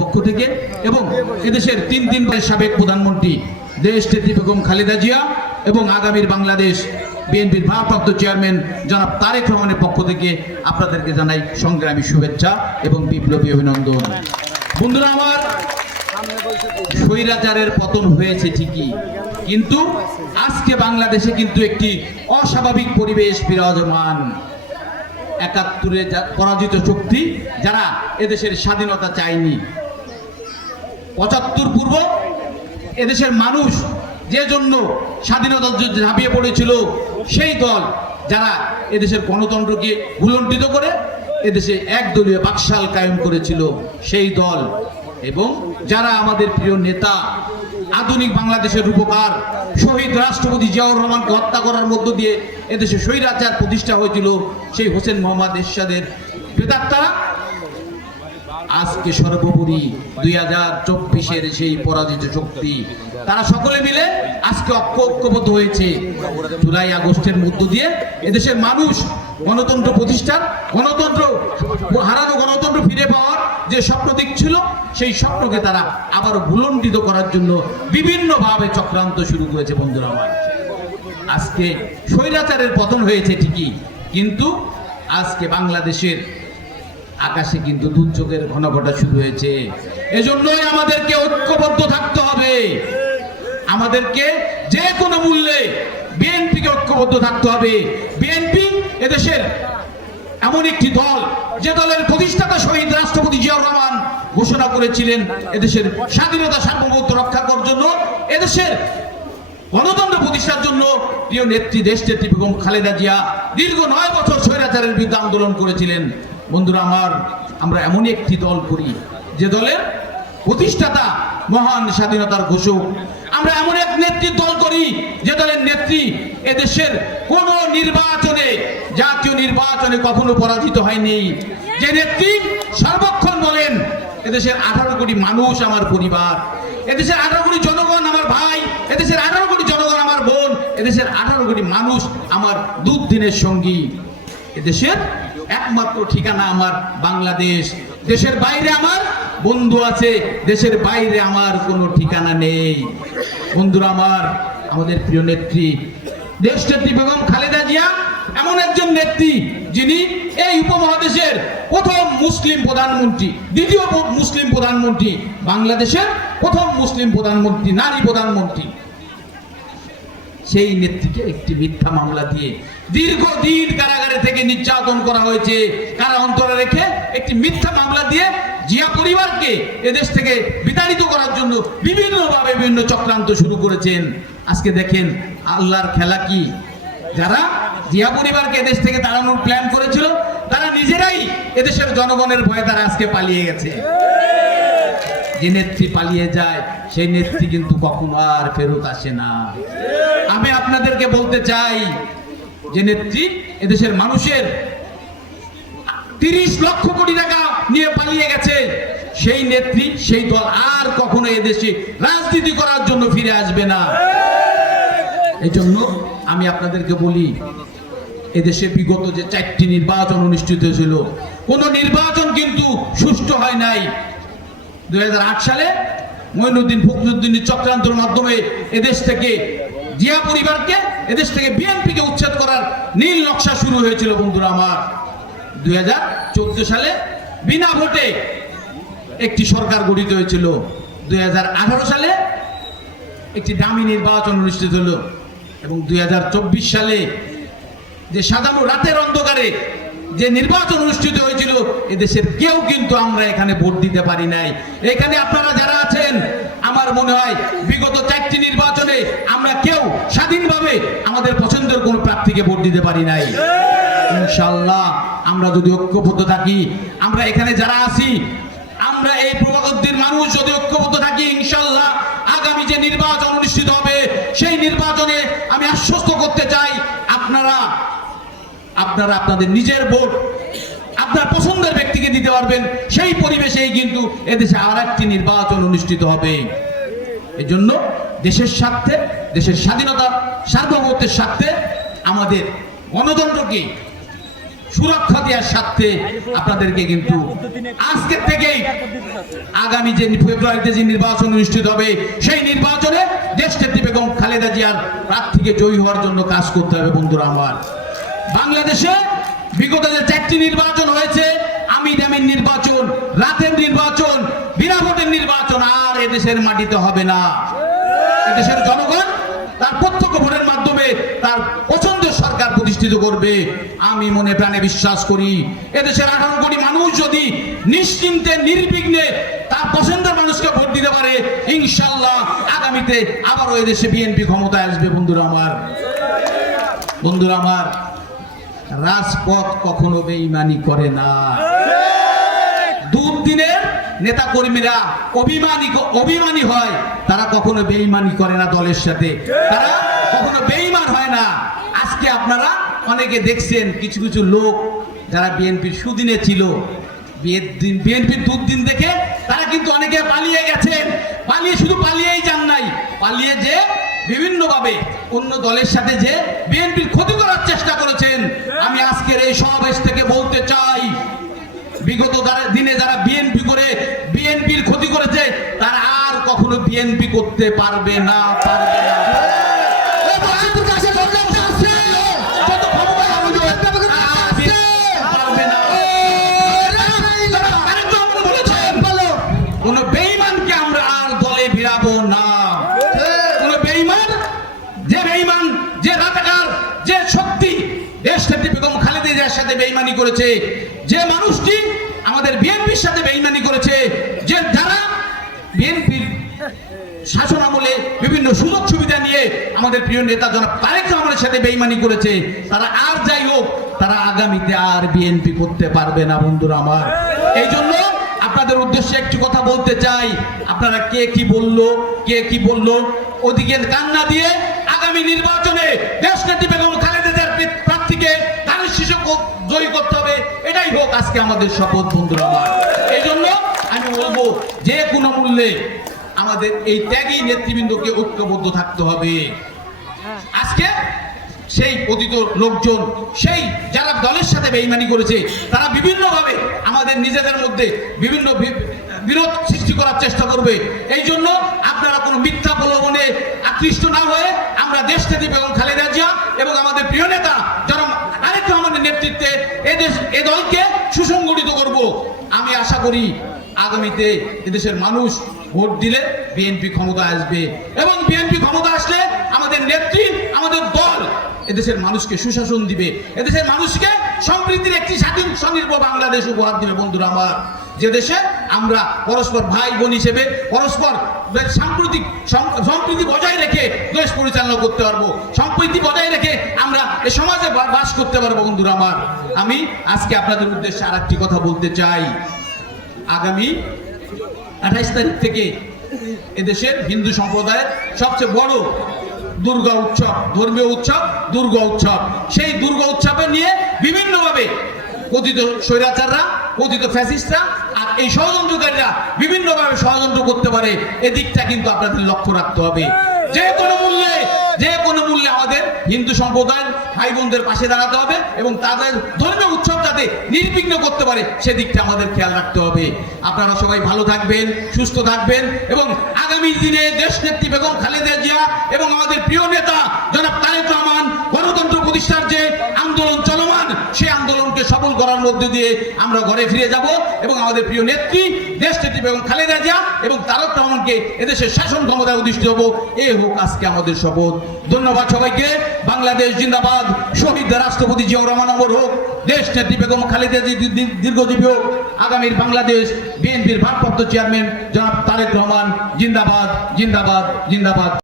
পক্ষ থেকে এবং এদেশের তিন তিনবারের সাবেক প্রধানমন্ত্রী দেশ নেত্রী বেগম খালেদা জিয়া এবং আগামীর বাংলাদেশ বিএনপির ভারপ্রাপ্ত চেয়ারম্যান জনাব তারেক রহমানের পক্ষ থেকে আপনাদেরকে জানাই সংগ্রামী শুভেচ্ছা এবং বিপ্লবী অভিনন্দন। বন্ধুরা আমার, স্বৈরাচারের পতন হয়েছে ঠিকই, কিন্তু আজকে বাংলাদেশে কিন্তু একটি অস্বাভাবিক পরিবেশ বিরাজমান। একাত্তরে পরাজিত শক্তি যারা এদেশের স্বাধীনতা চায়নি পঁচাত্তর পূর্ব, এদেশের মানুষ যে জন্য স্বাধীনতার যুদ্ধে ঝাঁপিয়ে পড়েছিল, সেই দল যারা এদেশের গণতন্ত্রকে ভুলণ্ঠিত করে এদেশে একদলীয় বাকশাল কায়েম করেছিল, সেই দল। এবং যারা আমাদের প্রিয় নেতা, আধুনিক বাংলাদেশের রূপকার, শহীদ রাষ্ট্রপতি জিয়াউর রহমানকে হত্যা করার মধ্য দিয়ে এদেশে স্বৈরাচার প্রতিষ্ঠা হয়েছিল, সেই হোসেন মোহাম্মদ এরশাদের প্রেতাত্মারা আজকে সর্বোপরি দুই হাজার চব্বিশের সেই পরাজিত শক্তি। তারা সকলে মিলে আজকে ঐক্যবদ্ধ হয়েছে। জুলাই, আগস্টের মধ্য দিয়ে এদেশের মানুষ গণতন্ত্র প্রতিষ্ঠান গণতন্ত্র হারানো গণতন্ত্র ফিরে পাওয়ার যে স্বপ্ন দেখছিল, সেই স্বপ্নকে তারা আবার ভুলণ্ডিত করার জন্য বিভিন্নভাবে চক্রান্ত শুরু করেছে বন্ধুরা আমার। আজকে স্বৈরাচারের পতন হয়েছে ঠিকই, কিন্তু আজকে বাংলাদেশের আকাশে কিন্তু দুর্যোগের ঘনঘটা শুরু হয়েছে। এজন্যই আমাদেরকে ঐক্যবদ্ধ থাকতে হবে। আমাদেরকে যে কোনো মূল্যে বিএনপিকে ঐক্যবদ্ধ থাকতে হবে। বিএনপি এদেশের এমন একটি দল, যে দলের প্রতিষ্ঠাতা শহীদ রাষ্ট্রপতি জিয়াউর রহমান ঘোষণা করেছিলেন এদেশের স্বাধীনতা সার্বভৌমত্ব রক্ষা করার জন্য, এদেশের গণতন্ত্র প্রতিষ্ঠার জন্য প্রিয় নেত্রী দেশ নেত্রী বেগম খালেদা জিয়া দীর্ঘ নয় বছর স্বৈরাচারের বিরুদ্ধে আন্দোলন করেছিলেন। বন্ধুরা আমার, আমরা এমনই একটি দল করি, যে দলের প্রতিষ্ঠাতা মহান স্বাধীনতার ঘোষক। আমরা এমন এক নেত্রীর দল করি, যে দলের নেত্রী এদেশের কোন নির্বাচনে, জাতীয় নির্বাচনে কখনো পরাজিত হয়নি। যে নেত্রী সর্বক্ষণ বলেন, এদেশের আঠারো কোটি মানুষ আমার পরিবার, এদেশের আঠারো কোটি জনগণ আমার ভাই, এদেশের আঠারো কোটি জনগণ আমার বোন, এদেশের আঠারো কোটি মানুষ আমার দুদিনের সঙ্গী, এদেশের একমাত্র ঠিকানা আমার বাংলাদেশ। দেশের বাইরে আমার বন্ধু আছে, দেশের বাইরে আমার কোনো ঠিকানা নেই। বন্ধুরা আমার, আমাদের প্রিয় নেত্রী, দেশ নেত্রী বেগম খালেদা জিয়া, এমন একজন নেত্রী যিনি এই উপমহাদেশের প্রথম মুসলিম প্রধানমন্ত্রী, দ্বিতীয় মুসলিম প্রধানমন্ত্রী, বাংলাদেশের প্রথম মুসলিম প্রধানমন্ত্রী, নারী প্রধানমন্ত্রী। সেই নেত্রীকে একটি মিথ্যা মামলা দিয়ে দীর্ঘদিন কারাগারে থেকে নির্যাতন করা হয়েছে। কারা অন্তরে রেখে একটি মিথ্যা মামলা দিয়ে জিয়া পরিবারকে এদেশ থেকে বিতাড়িত করার জন্য বিভিন্নভাবে বিভিন্ন চক্রান্ত শুরু করেছেন। আজকে দেখেন আল্লাহর খেলা কি? যারা জিয়া পরিবারকে এদেশ থেকে তাড়ানোর প্ল্যান করেছিল, তারা নিজেরাই এদেশের জনগণের ভয়ে তারা আজকে পালিয়ে গেছে। যে নেত্রী পালিয়ে যায় সেই নেত্রী কিন্তু কখনো আর ফেরত আসে না। আমি আপনাদেরকে বলতে চাই, যে নেত্রী এদেশের মানুষের তিরিশ লক্ষ কোটি টাকা নিয়ে পালিয়ে গেছে, সেই নেত্রী, সেই দল আর কখনো এদেশে রাজনীতি করার জন্য ফিরে আসবে না। এই জন্য আমি আপনাদেরকে বলি, এদেশে বিগত যে চারটি নির্বাচন অনুষ্ঠিত হয়েছিল, কোন নির্বাচন কিন্তু সুষ্ঠু হয় নাই। দুই সালে মঈনুদ্দিন ফখরুদ্দিনের চক্রান্তের মাধ্যমে এদেশ থেকে জিয়া পরিবারকে, এদেশ থেকে বিএনপিকে উচ্ছেদ করার নীল নকশা শুরু হয়েছিল বন্ধুরা আমার। দুই হাজার চোদ্দ সালে বিনা ভোটে একটি সরকার গঠিত হয়েছিল। দুই হাজার আঠারো সালে একটি দামি নির্বাচন অনুষ্ঠিত হলো। এবং দুই হাজার চব্বিশ সালে যে সাজানো রাতের অন্ধকারে যে নির্বাচন অনুষ্ঠিত হয়েছিল, এদেশের কেউ কিন্তু আমরা এখানে ভোট দিতে পারি নাই। এখানে আপনারা যারা আছেন, আমার মনে হয় বিগত চারটি নির্বাচনে আমরা কেউ স্বাধীনভাবে আমাদের পছন্দের কোনো প্রার্থীকে ভোট দিতে পারি নাই। ইনশাল্লাহ আমরা যদি ঐক্যবদ্ধ থাকি, আমরা এখানে যারা আছি, আমরা এই প্রভাগদ্দির মানুষ যদি ঐক্যবদ্ধ থাকি ইনশাল্লাহ আগামী যে নির্বাচন অনুষ্ঠিত হবে, সেই নির্বাচনে আমি আশ্বস্ত করতে চাই আপনারা আপনারা আপনাদের নিজের ভোট, আপনার পছন্দের ব্যক্তিকে দিতে পারবেন, সেই পরিবেশেই কিন্তু এদেশে আর একটি নির্বাচন অনুষ্ঠিত হবে। এই জন্য দেশের স্বার্থে, দেশের স্বাধীনতা সার্বভৌমত্বের স্বার্থে আমাদের গণতন্ত্রকে সুরক্ষা দেওয়ার স্বার্থে আপনাদেরকে কিন্তু আজকের থেকেই আগামী যে ফেব্রুয়ারিতে যে নির্বাচন অনুষ্ঠিত হবে, সেই নির্বাচনে দেশ নেত্রী বেগম খালেদা জিয়ার প্রার্থীকে জয়ী হওয়ার জন্য কাজ করতে হবে বন্ধুরা আমার। বাংলাদেশে বিগত যে চারটি নির্বাচন হয়েছে আমি দামির নির্বাচন, রাতের নির্বাচন বিনা নির্বাচন, আর এদেশের মাটিতে হবে না। এদেশের জনগণ তার প্রত্যক্ষ ভোটের মাধ্যমে তার পছন্দের সরকার প্রতিষ্ঠিত করবে। আমি মনে প্রাণে বিশ্বাস করি, এদেশের আঠারো কোটি মানুষ যদি নিশ্চিন্তে, নির্বিঘ্নে তার পছন্দের মানুষকে ভোট দিতে পারে, ইনশাল্লাহ আগামীতে আবারও এদেশে বিএনপি ক্ষমতায় আসবে, বন্ধুরা আমার। বন্ধুরা আমার রাজপথ কখনো বেইমানি করে না। দুর্দিনের নেতা কর্মীরা অভিমানী অভিমানী হয়, তারা কখনো বেইমানি করে না দলের সাথে। তারা কখনো বেইমান হয় না। আজকে আপনারা অনেকে দেখছেন, কিছু কিছু লোক যারা বিএনপির সুদিনে ছিল বিএনপির দুর্দিন দেখে তারা কিন্তু অনেকে পালিয়ে গেছেন। পালিয়ে শুধু পালিয়েই যান নাই, পালিয়ে যে বিভিন্নভাবে অন্য দলের সাথে যে বিএনপির ক্ষতি করার চেষ্টা আজকের এই সমাবেশ থেকে বলতে চাই, বিগত দিনে যারা বিএনপি করে বিএনপির ক্ষতি করেছে, তারা আর কখনো বিএনপি করতে পারবে না পারবে না। করেছে, যে মানুষটি আমাদের বিএনপির সাথে বেঈমানি করেছে, যে যারা বিএনপির শাসন আমলে বিভিন্ন সুযোগ সুবিধা নিয়ে আমাদের প্রিয় নেতা জনাব তারেক রহমানের সাথে বেঈমানি করেছে, তারা আর যাই হোক, তারা আগামীতে আর বিএনপি করতে পারবে না, বন্ধুরা আমার। এই জন্য আপনাদের উদ্দেশ্যে একটি কথা বলতে চাই। আপনারা কে কি বলল, কে কি বলল? ওদিকে কান্না দিয়ে আগামী নির্বাচনে দেশ নেত্রী বেগম খালেদা প্রার্থীকে শীর্ষক জয়ী করতে হবে। এটাই হোক আজকে আমাদের শপথ, বন্ধুরা আমার। এই জন্য আমি বলব, যে কোনো মূল্যে আমাদের এই ত্যাগী নেতৃবৃন্দকে ঐক্যবদ্ধ থাকতে হবে। আজকে সেই পতিত লোকজন, সেই যারা দলের সাথে বেইমানি করেছে, তারা বিভিন্নভাবে আমাদের নিজেদের মধ্যে বিভিন্ন বিরোধ সৃষ্টি করার চেষ্টা করবে। এই জন্য আপনারা কোনো মিথ্যা প্রলোভনে আকৃষ্ট না হয়ে আমরা দেশ থেকে বেগম খালেদা জিয়া এবং আমাদের প্রিয় নেতা নেতৃত্বে এদেশ এ দলকে সুসংগঠিত করব। আমি আশা করি আগামীতে এদেশের মানুষ ভোট দিলে বিএনপি ক্ষমতা আসবে এবং বিএনপি ক্ষমতা আসলে আমাদের নেত্রী, আমাদের দল এদেশের মানুষকে সুশাসন দিবে। এদেশের মানুষকে সমৃদ্ধির একটি স্বাধীন, স্বনির্ভর বাংলাদেশ উপহার দিবে। বন্ধুরা আমার যে দেশে আমরা পরস্পর ভাই বোন হিসেবে পরস্পর সাম্প্রতিক সম্প্রীতি বজায় রেখে দেশ পরিচালনা করতে পারব। সম্প্রীতি বজায় রেখে আমরা এ সমাজে বাস করতে পারব, বন্ধুরা আমার। আমি আজকে আপনাদের উদ্দেশ্যে আর একটি কথা বলতে চাই। আগামী আঠাইশ তারিখ থেকে এদেশের হিন্দু সম্প্রদায়ের সবচেয়ে বড় দুর্গা উৎসব, ধর্মীয় উৎসব, দুর্গা উৎসব। সেই দুর্গা উৎসবে নিয়ে বিভিন্নভাবে কথিত স্বৈরাচাররা, কথিত ফ্যাসিস্টরা, আর এই ষড়যন্ত্রকারীরা বিভিন্নভাবে ষড়যন্ত্র করতে পারে এদিকটা কিন্তু আপনাদের লক্ষ্য রাখতে হবে। যে কোনো মূল্যে, যে কোনো মূল্যে আমাদের হিন্দু সম্প্রদায়ের ভাই বোনদের পাশে দাঁড়াতে হবে এবং তাদের ধর্মীয় উৎসব যাতে নির্বিঘ্ন করতে পারে সেদিকটা আমাদের খেয়াল রাখতে হবে। আপনারা সবাই ভালো থাকবেন, সুস্থ থাকবেন এবং আগামী দিনে দেশ নেত্রী বেগম খালেদা জিয়া এবং আমাদের প্রিয় নেতা জনাব তারেক রহমান গণতন্ত্র প্রতিষ্ঠার যে আন্দোলন চলমান, সেই আন্দোলনকে সফল করার মধ্যে দিয়ে আমরা ঘরে ফিরে যাব এবং আমাদের প্রিয় নেত্রী দেশ নেত্রী বেগম খালেদা জিয়া এবং তারক রহমানকে এদেশের শাসন ক্ষমতায় অধিষ্ঠিত হব এ হোক আজকে আমাদের শপথ। ধন্যবাদ সবাইকে। বাংলাদেশ জিন্দাবাদ। শহীদ রাষ্ট্রপতি জিয়াউর রহমান অমর হোক, দেশ নেত্রী বেগম খালেদা দীর্ঘজীবী হোক, আগামীর বাংলাদেশ বিএনপির ভারপ্রাপ্ত চেয়ারম্যান জনাব তারেক রহমান জিন্দাবাদ জিন্দাবাদ জিন্দাবাদ।